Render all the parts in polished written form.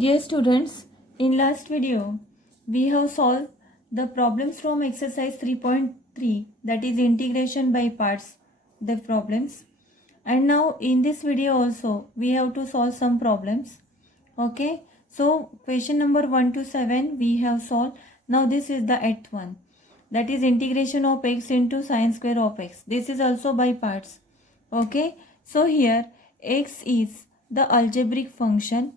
Dear students, in last video, we have solved the problems from exercise 3.3, that is integration by parts, the problems. And now in this video also, we have to solve some problems. Okay, so question number 1 to 7 we have solved. Now this is the 8th one, that is integration of x into sine square of x. This is also by parts. Okay, so here x is the algebraic function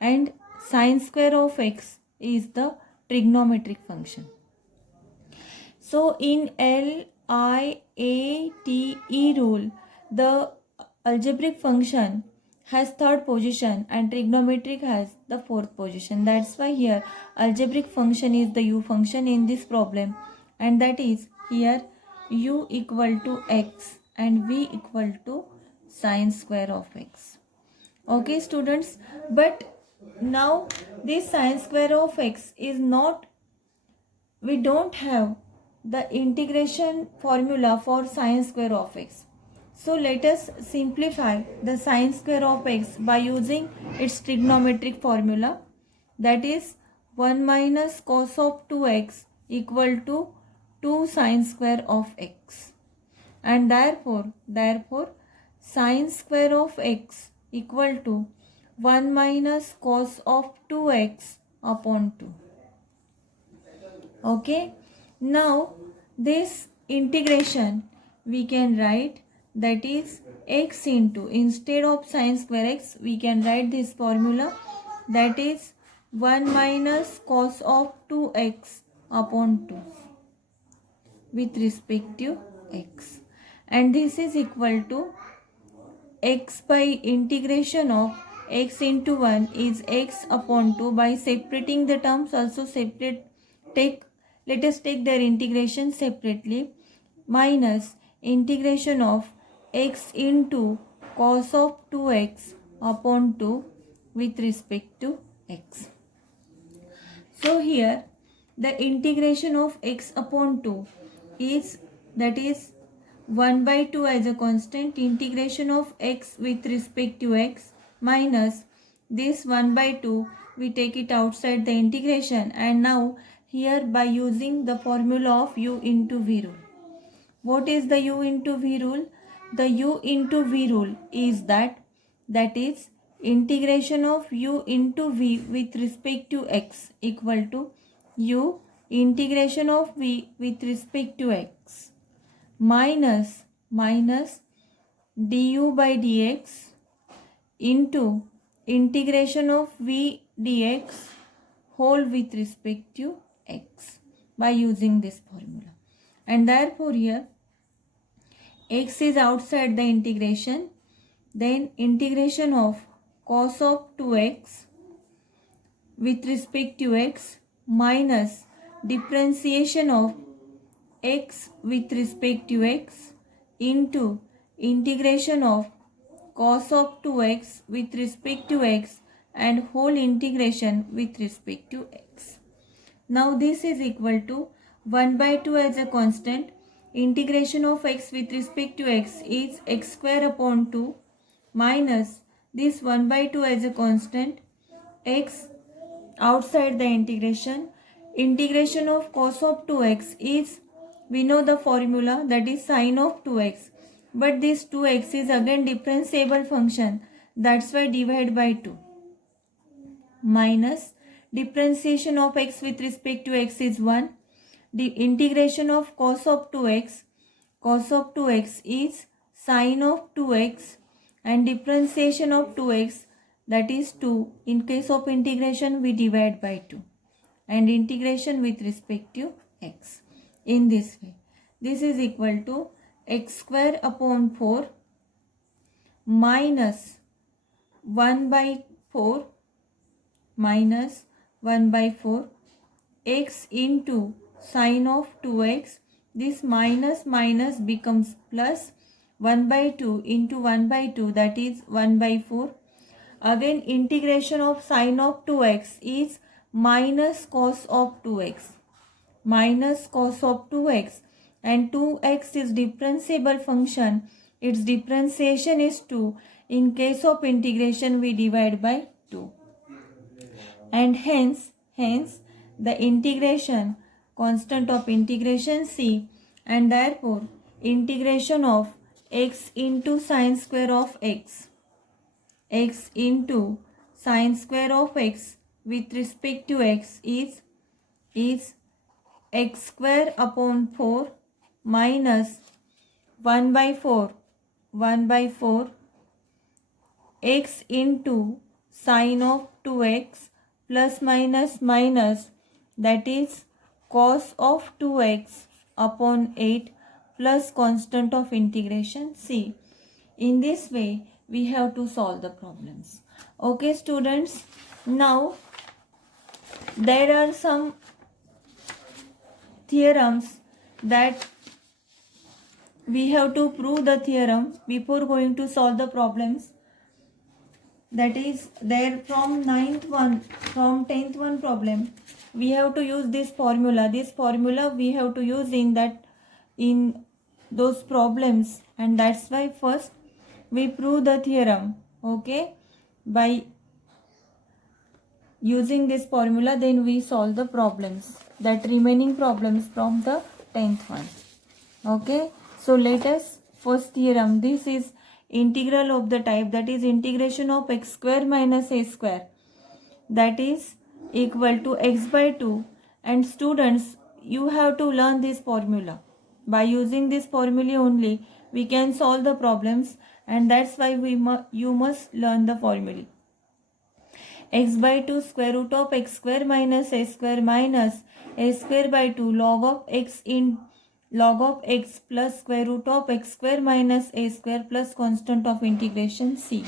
and sine square of x is the trigonometric function. So in LIATE rule, the algebraic function has third position and trigonometric has the fourth position. That's why here algebraic function is the u function in this problem, and that is here u equal to x and v equal to sine square of x. Okay students, but now this sine square of x is not, we don't have the integration formula for sine square of x. So let us simplify the sine square of x by using its trigonometric formula, that is 1 minus cos of 2x equal to 2 sine square of x, and therefore sine square of x equal to 1 minus cos of 2x upon 2. Okay, now this integration we can write, that is x into, instead of sine square x we can write this formula, that is 1 minus cos of 2x upon 2 with respect to x, and this is equal to x by integration of x into 1 is x upon 2. By separating the terms also let us take their integration separately, minus integration of x into cos of 2x upon 2 with respect to x. So here the integration of x upon 2 is, that is 1 by 2 as a constant, integration of x with respect to x minus this 1 by 2, we take it outside the integration, and now here by using the formula of u into v rule. What is the u into v rule? The u into v rule is that is integration of u into v with respect to x equal to u integration of v with respect to x minus du by dx into integration of v dx whole with respect to x by using this formula, and therefore here x is outside the integration, then integration of cos of 2x with respect to x minus differentiation of x with respect to x into integration of cos of 2x with respect to x and whole integration with respect to x. Now this is equal to 1 by 2 as a constant, integration of x with respect to x is x square upon 2 minus this 1 by 2 as a constant, x outside the integration, integration of cos of 2x is, we know the formula, that is sine of 2x, but this 2x is again differentiable function, that's why divide by 2, minus differentiation of x with respect to x is 1, the integration of cos of 2x is sine of 2x, and differentiation of 2x, that is 2, in case of integration we divide by 2, and integration with respect to x. In this way, this is equal to x square upon 4 minus 1 by 4 x into sine of 2x, this minus becomes plus, 1 by 2 into 1 by 2, that is 1 by 4. Again integration of sine of 2x is minus cos of 2x, and 2x is differentiable function, its differentiation is 2, in case of integration we divide by 2. and hence the integration constant of integration c, and therefore integration of x into sine square of x into sine square of x with respect to x is x square upon 4 minus 1 by 4 x into sine of 2x plus minus that is cos of 2x upon 8 plus constant of integration c. In this way we have to solve the problems. Okay students, now there are some theorems that we have to prove the theorem before going to solve the problems. That is there from 10th one problem we have to use this formula we have to use in those problems, and that's why first we prove the theorem. Okay, by using this formula then we solve the problems, that remaining problems from the 10th one. Okay, so let us first theorem. This is integral of the type, that is integration of x square minus a square, that is equal to x by 2. And students, you have to learn this formula. By using this formula only we can solve the problems, and that's why you must learn the formula. X by 2 square root of x square minus a square by 2 log of x plus square root of x square minus a square plus constant of integration c.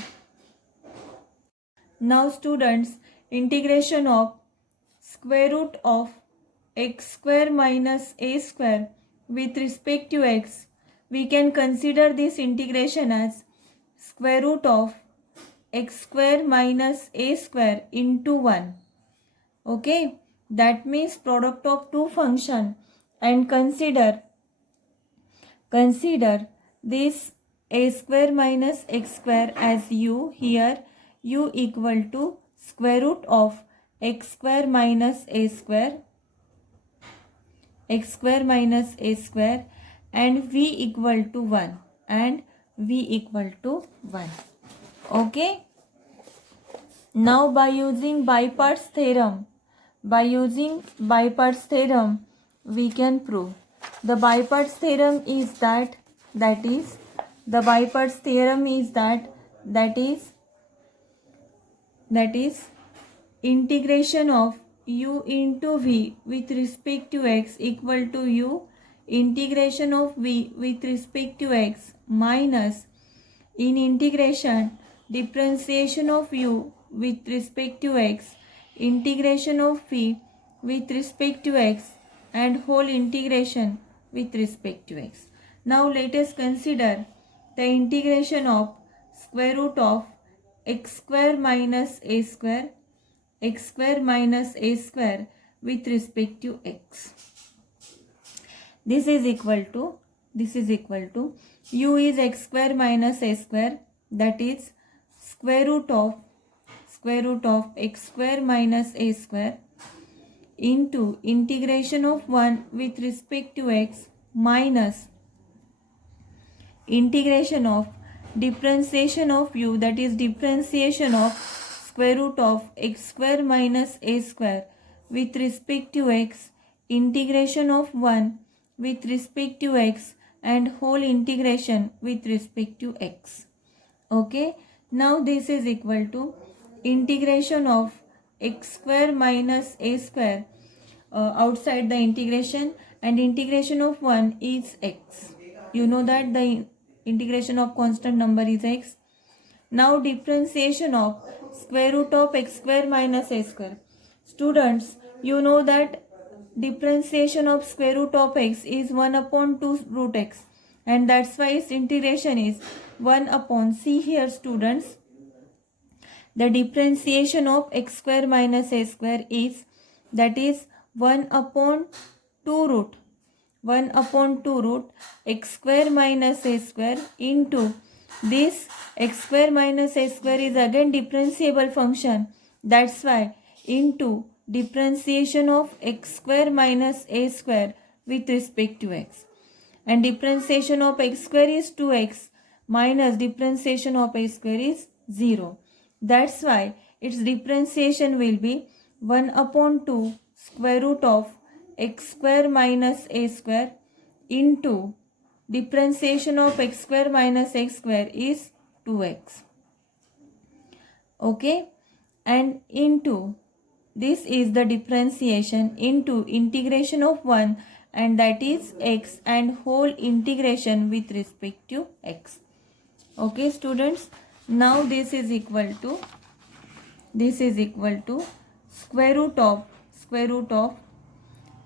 Now students, integration of square root of x square minus a square with respect to x, we can consider this integration as square root of x square minus a square into 1. Okay, that means product of two function, and consider this a square minus x square as u. Here u equal to square root of x square minus a square and v equal to 1 Okay, now by using by parts theorem we can prove. The by parts theorem is that integration of u into v with respect to x equal to u integration of v with respect to x minus in integration differentiation of u with respect to x integration of v with respect to x and whole integration with respect to x. Now let us consider the integration of square root of x square minus a square with respect to x. This is equal to u is x square minus a square, that is square root of x square minus a square into integration of 1 with respect to x minus integration of differentiation of u, that is differentiation of square root of x square minus a square with respect to x integration of 1 with respect to x and whole integration with respect to x. Okay, now this is equal to integration of x square minus a square outside the integration, and integration of 1 is x. You know that the integration of constant number is x. Now differentiation of square root of x square minus a square. Students, you know that differentiation of square root of x is 1 upon 2 root x, and that's why its integration is 1 upon, see here students, the differentiation of x square minus a square is, that is 1 upon 2 root x square minus a square into this x square minus a square is again differentiable function. That's why into differentiation of x square minus a square with respect to x. And differentiation of x square is 2x minus differentiation of a square is 0. That's why its differentiation will be 1 upon 2 square root of x square minus a square into differentiation of x square minus x square is 2x. Okay, and into this is the differentiation into integration of 1, and that is x, and whole integration with respect to x. Okay students, now this is equal to square root of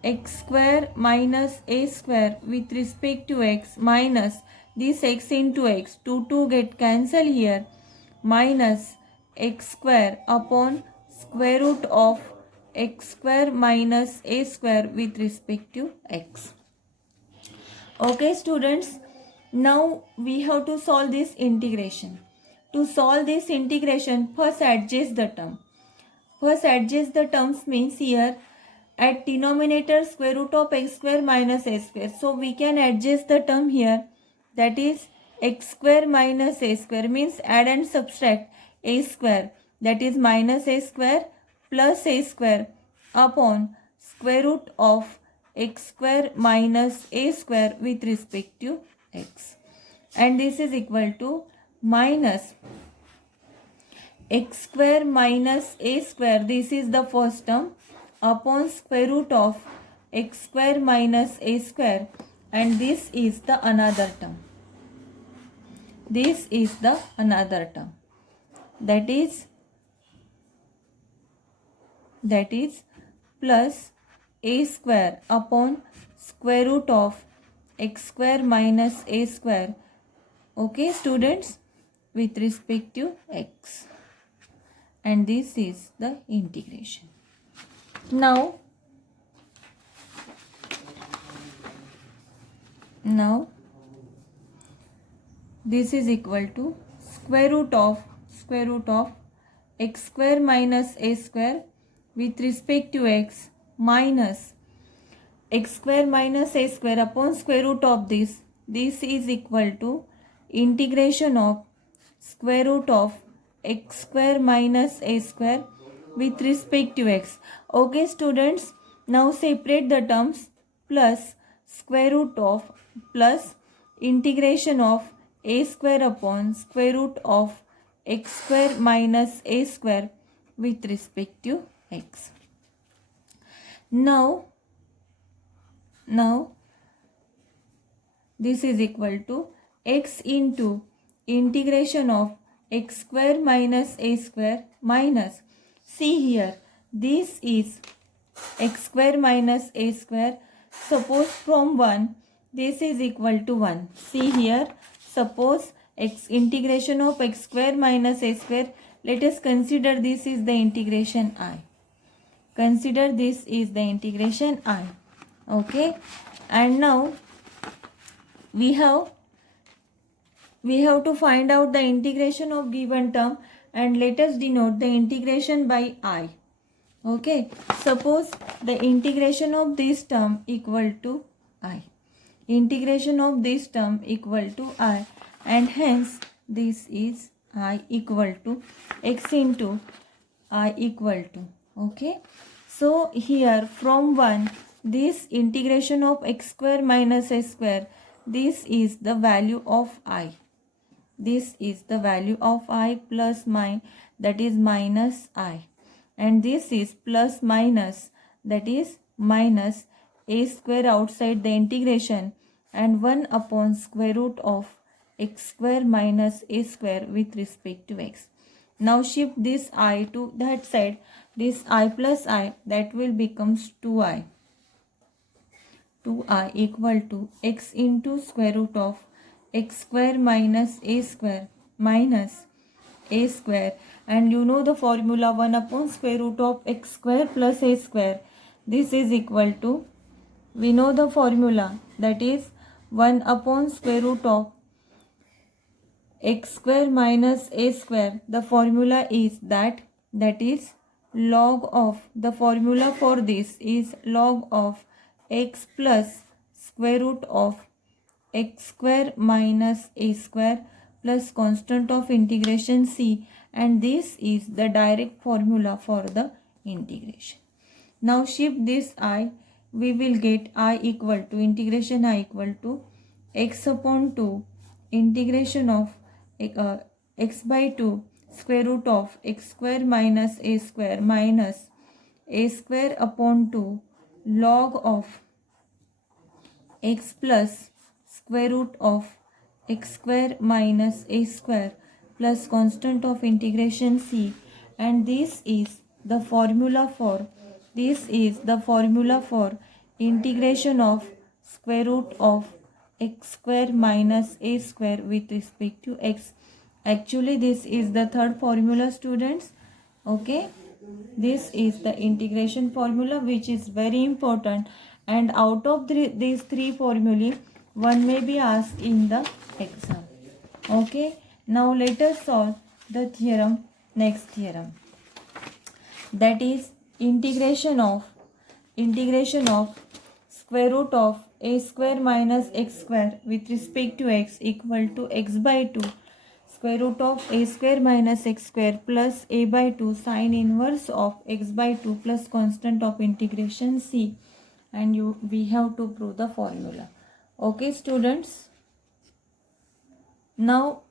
x square minus a square with respect to x minus this x into x, 2 get cancel here, minus x square upon square root of x square minus a square with respect to x. Okay students, now we have to solve this integration. To solve this integration, first adjust the term. First adjust the terms means here at denominator square root of x square minus a square. So we can adjust the term here, that is x square minus a square, means add and subtract a square, that is minus a square plus a square upon square root of x square minus a square with respect to x. And this is equal to minus x square minus a square, this is the first term, upon square root of x square minus a square, and this is the another term. This is the another term, that is plus a square upon square root of x square minus a square. Okay students, with respect to x. And this is the integration. Now this is equal to square root of x square minus a square with respect to x minus x square minus a square upon square root of this. This is equal to integration of square root of x square minus a square with respect to x. Okay students, now separate the terms, plus square root of plus integration of a square upon square root of x square minus a square with respect to x. Now this is equal to x into integration of x square minus a square minus, see here, this is x square minus a square, suppose from 1 this is equal to 1. See here, suppose x integration of x square minus a square, let us consider this is the integration I. Consider this is the integration I. Okay, and now we have to find out the integration of given term, and let us denote the integration by I. Okay, suppose the integration of this term equal to I. Integration of this term equal to I, and hence this is I equal to x into I equal to. Okay, so here from 1 this integration of x square minus a square, this is the value of I. This is the value of I plus that is minus I, and this is plus minus, that is minus a square outside the integration, and 1 upon square root of x square minus a square with respect to x. Now shift this I to that side, this I plus I, that will becomes 2I. 2I equal to x into square root of x square minus a square minus a square, and you know the formula 1 upon square root of x square plus a square. This is equal to, we know the formula, that is 1 upon square root of x square minus a square. The formula is that is log of, the formula for this is log of x plus square root of x square minus a square plus constant of integration c, and this is the direct formula for the integration. Now shift this I, we will get I equal to integration I equal to x upon 2 integration of x by 2 square root of x square minus a square upon 2 log of x plus square root of x square minus a square plus constant of integration c, and this is the formula for integration of square root of x square minus a square with respect to x. Actually this is the third formula, students. Okay, this is the integration formula which is very important, and out of these three formulae one may be asked in the exam. Okay, now let us solve the theorem, next theorem, that is integration of square root of a square minus x square with respect to x equal to x by 2 square root of a square minus x square plus a by 2 sine inverse of x by 2 plus constant of integration c, and we have to prove the formula. Okay, students. Now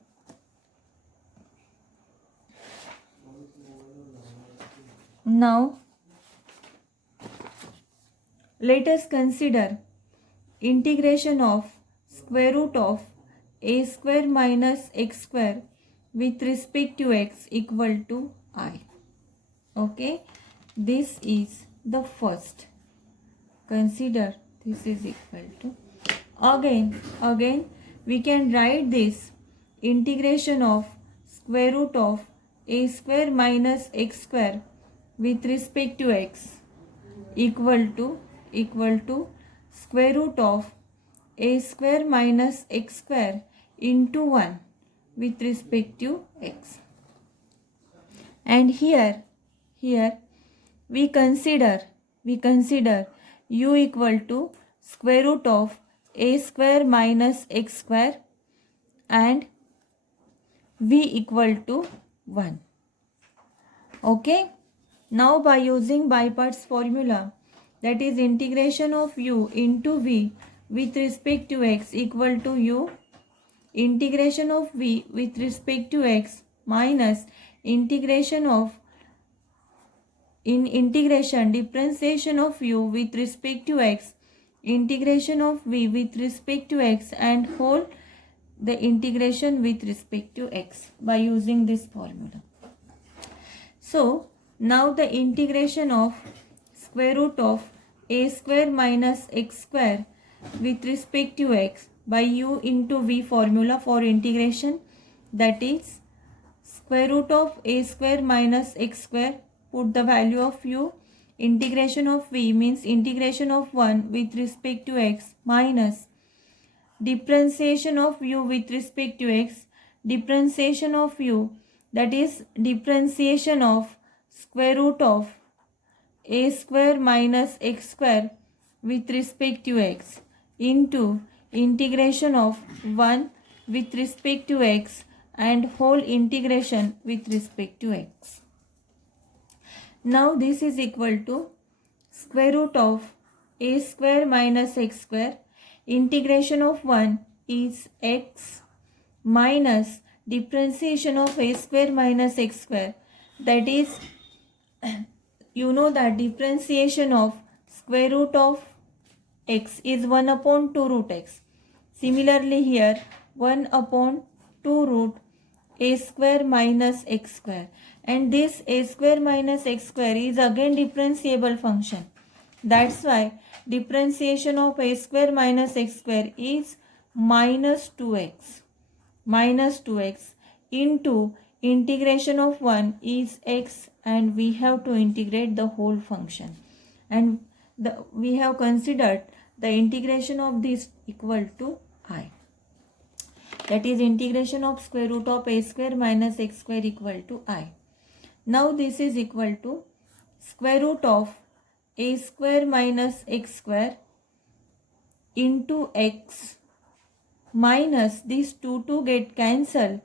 let us consider integration of square root of a square minus x square with respect to x equal to I. Okay, this is the first. Consider this is equal to, again we can write this integration of square root of a square minus x square with respect to x equal to square root of a square minus x square into 1 with respect to x. And here we consider u equal to square root of a square minus x square and v equal to 1. Okay, now by using by parts formula, that is integration of u into v with respect to x equal to u integration of v with respect to x minus integration differentiation of u with respect to x integration of v with respect to x and whole the integration with respect to x by using this formula. So now the integration of square root of a square minus x square with respect to x by u into v formula for integration, that is square root of a square minus x square, put the value of u, integration of v means integration of 1 with respect to x minus differentiation of u with respect to x, differentiation of u, that is differentiation of square root of a square minus x square with respect to x into integration of 1 with respect to x and whole integration with respect to x. Now this is equal to square root of a square minus x square, integration of 1 is x minus differentiation of a square minus x square, that is you know that differentiation of square root of x is 1 upon 2 root x. Similarly here 1 upon 2 root a square minus x square, and this a square minus x square is again differentiable function. That's why differentiation of a square minus x square is minus 2x into integration of 1 is x, and we have to integrate the whole function, and we have considered the integration of this equal to I, that is integration of square root of a square minus x square equal to I. Now this is equal to square root of a square minus x square into x minus these two get cancelled,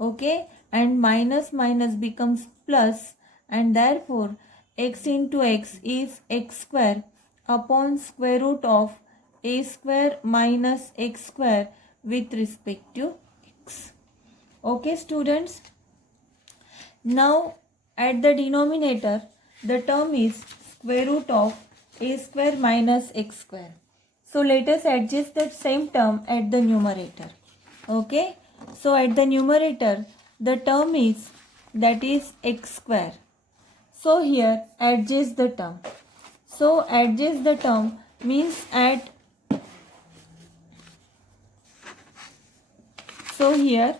okay, and minus minus becomes plus, and therefore x into x is x square upon square root of a square minus x square with respect to x. Okay students, now at the denominator the term is square root of a square minus x square. So let us adjust that same term at the numerator. Okay, so at the numerator the term is, that is x square. So here adjust the term. So adjust the term means add. So here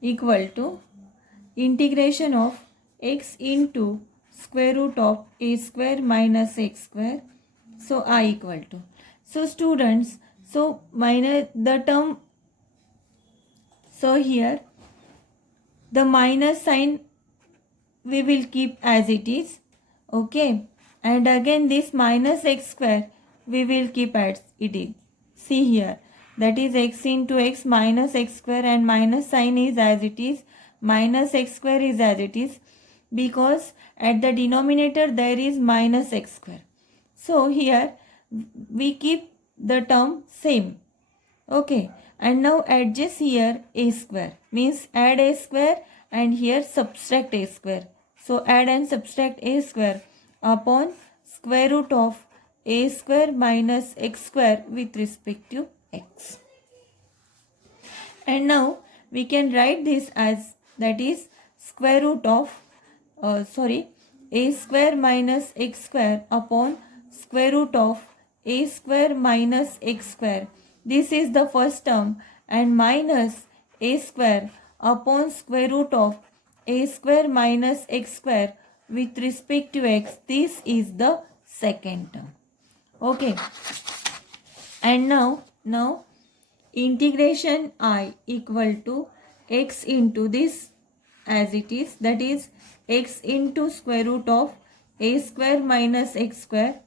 equal to integration of x into square root of a square minus x square. So I equal to. So students, so minus the term, so here the minus sign we will keep as it is, okay, and again this minus x square we will keep as it is. See here, that is x into x minus x square, and minus sign is as it is, minus x square is as it is, because at the denominator there is minus x square. So here we keep the term same, okay, and now adjust here a square, means add a square and here subtract a square. So add and subtract a square upon square root of a square minus x square with respect to x. And now we can write this as, that is square root of a square minus x square upon square root of a square minus x square. This is the first term, and minus a square upon square root of a square minus x square with respect to x. This is the second term. Okay. And now integration I equal to x into this as it is, that is x into square root of a square minus x square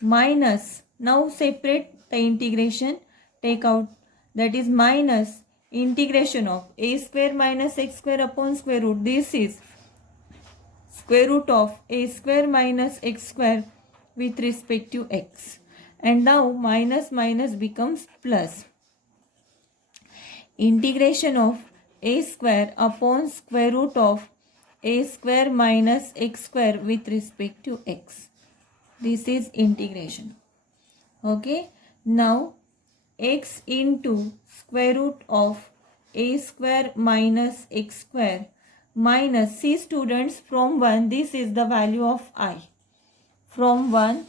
minus, now separate the integration, take out, that is minus integration of a square minus x square upon square root, this is square root of a square minus x square with respect to x, and now minus minus becomes plus. Integration of a square upon square root of a square minus x square with respect to x. This is integration. Okay. Now x into square root of a square minus x square minus, see students, from 1 this is the value of I. From 1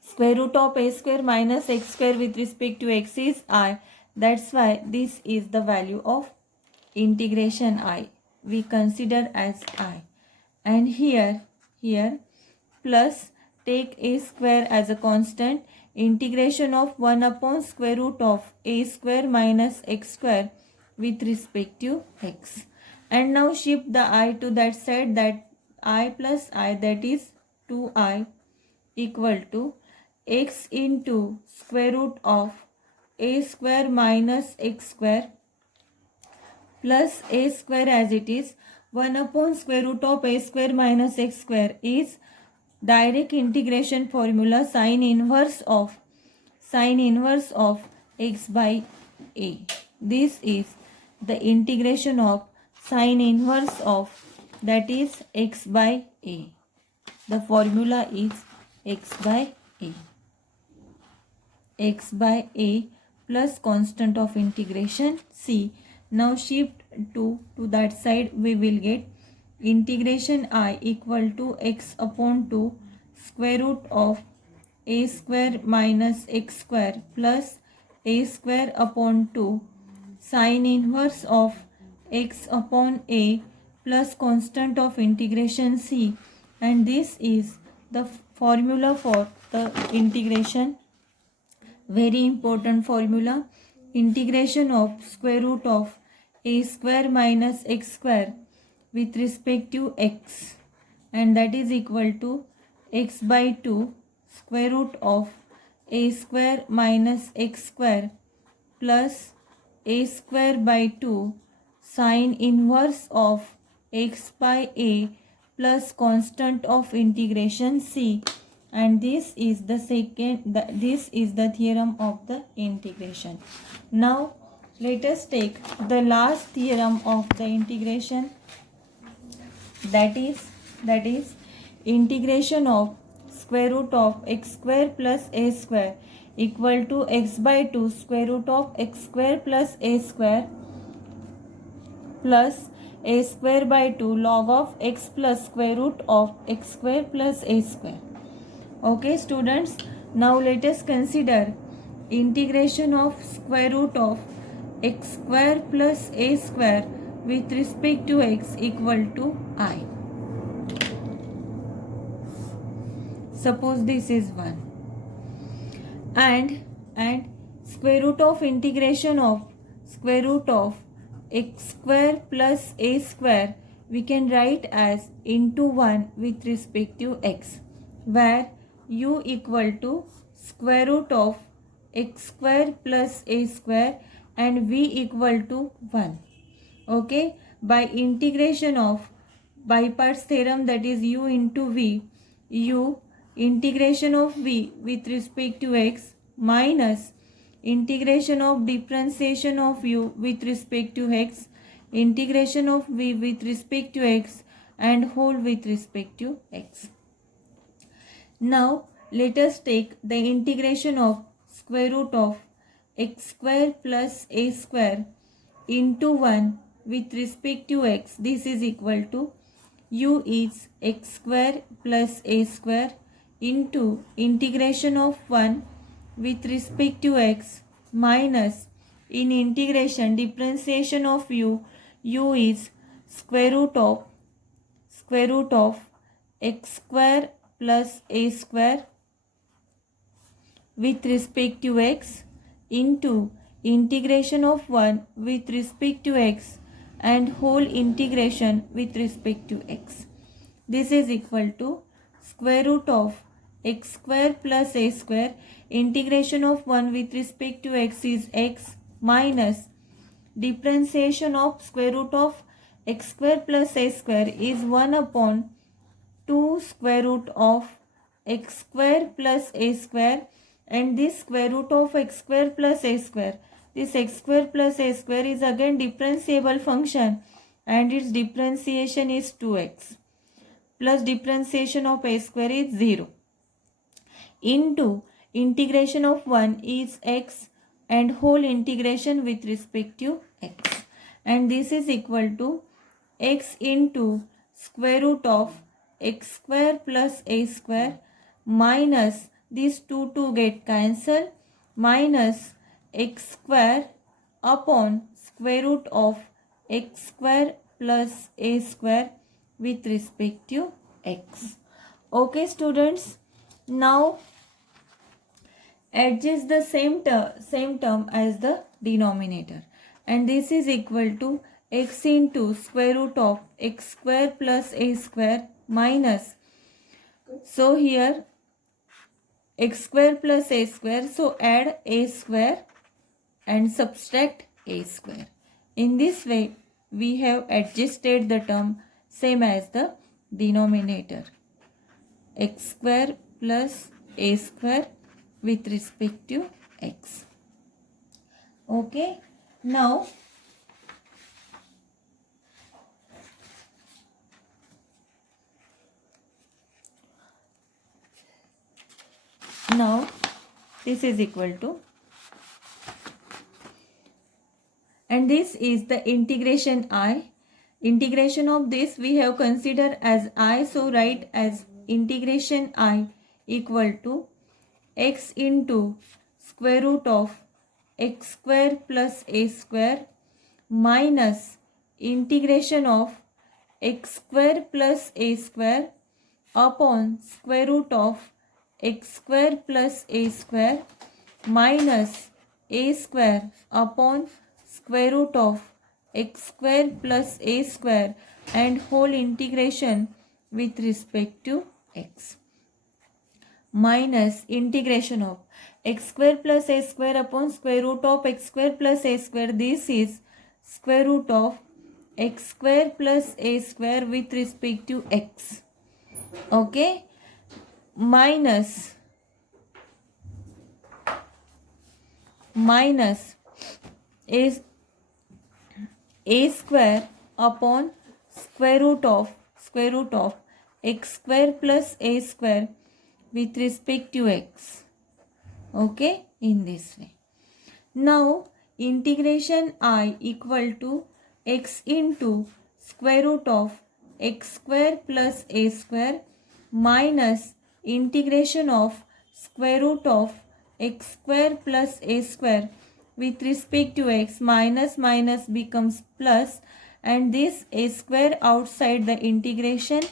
square root of a square minus x square with respect to x is I. That's why this is the value of integration I. We consider as I. And here plus take a square as a constant, integration of 1 upon square root of a square minus x square with respect to x. And now shift the I to that side, that I plus I, that is 2I equal to x into square root of a square minus x square plus a square as it is, 1 upon square root of a square minus x square is direct integration formula, sine inverse of x by a. This is the integration of sine inverse of, that is x by a. The formula is x by a. X by a plus constant of integration c. Now shift to that side, we will get integration I equal to x upon 2 square root of a square minus x square plus a square upon 2 sine inverse of x upon a plus constant of integration c, and this is the formula for the integration. Very important formula. Integration of square root of a square minus x square with respect to x, and that is equal to x by 2 square root of a square minus x square plus a square by 2 sine inverse of x by a plus constant of integration c, and this is the theorem of the integration. Now let us take the last theorem of the integration, that is integration of square root of x square plus a square equal to x by 2 square root of x square plus a square plus a square by 2 log of x plus square root of x square plus a square. Okay students, now let us consider integration of square root of x square plus a square with respect to x equal to I. Suppose this is 1, and square root of integration of square root of x square plus a square we can write as into 1 with respect to x, where u equal to square root of x square plus a square and v equal to 1. Okay, by integration of by parts theorem, that is u into v, u integration of v with respect to x minus integration of differentiation of u with respect to x, integration of v with respect to x and whole with respect to x. Now let us take the integration of square root of x square plus a square into 1 with respect to x. This is equal to u is x square plus a square into integration of 1 with respect to x minus in integration differentiation of u is square root of x square plus a square with respect to x into integration of 1 with respect to x and whole integration with respect to x. This is equal to square root of x square plus a square, integration of 1 with respect to x is x minus differentiation of square root of x square plus a square is 1 upon 2 square root of x square plus a square, and this square root of x square plus a square, this x square plus a square is again differentiable function and its differentiation is 2x plus differentiation of a square is 0 into integration of 1 is x and whole integration with respect to x, and this is equal to x into square root of x square plus a square minus these 2 get cancelled minus x square upon square root of x square plus a square with respect to x. Okay students, now adjust the same term as the denominator, and this is equal to x into square root of x square plus a square minus, so here x square plus a square, so add a square and subtract a square. In this way we have adjusted the term same as the denominator, x square plus a square with respect to x. Okay, now this is equal to, and this is the integration I. Integration of this we have considered as I, so write as integration I equal to x into square root of x square plus a square minus integration of x square plus a square upon square root of x square plus a square minus a square upon square root of x square plus a square and whole integration with respect to x minus integration of x square plus a square upon square root of x square plus a square. This is square root of x square plus a square with respect to x. Okay, minus is a square upon square root of x square plus a square with respect to x. Okay, in this way. Now integration I equal to x into square root of x square plus a square minus integration of square root of x square plus a square with respect to x. Minus becomes plus, and this a square outside the integration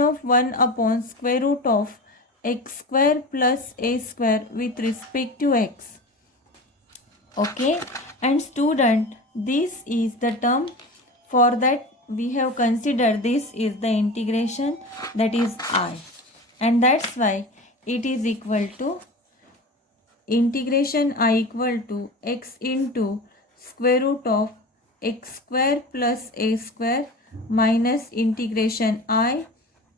of 1 upon square root of x square plus a square with respect to x. Okay, and student, this is the term. For that we have considered this is the integration, that is I, and that's why it is equal to integration I equal to x into square root of x square plus a square minus integration I,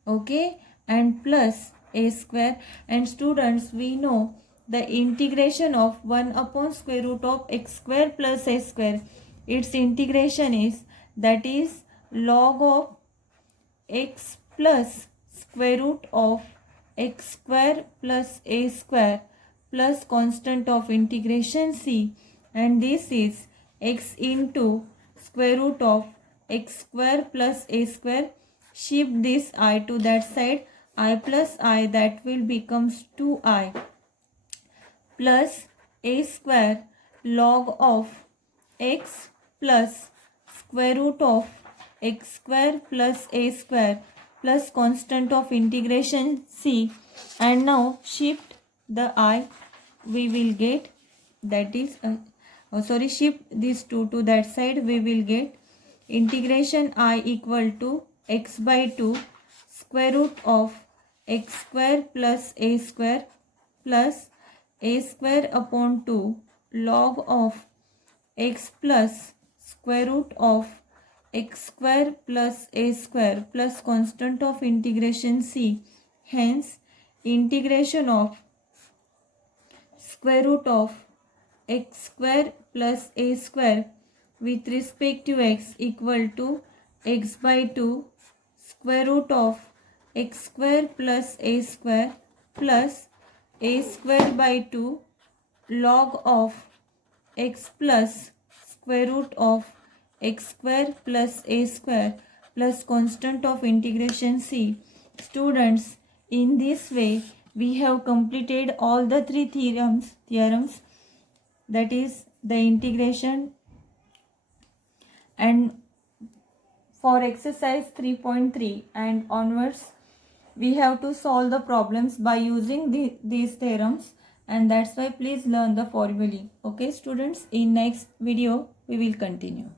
okay, and plus a square. And students, we know the integration of 1 upon square root of x square plus a square, its integration is, that is log of x plus square root of x square plus a square plus constant of integration c, and this is x into square root of x square plus a square. Shift this I to that side, I plus I, that will becomes 2i plus a square log of x plus square root of x square plus a square plus constant of integration c, and now shift the I, we will get, that is shift this 2 to that side, we will get integration I equal to x by 2 square root of x square plus a square plus a square upon 2 log of x plus square root of x square plus a square plus constant of integration c. Hence integration of square root of x square plus a square with respect to x equal to x by 2 square root of x square plus a square plus a square by 2 log of x plus square root of x square plus a square plus constant of integration c. Students, in this way we have completed all the three theorems, that is the integration. And for exercise 3.3 and onwards, we have to solve the problems by using these theorems, and that's why please learn the formulae. Okay students, in next video we will continue.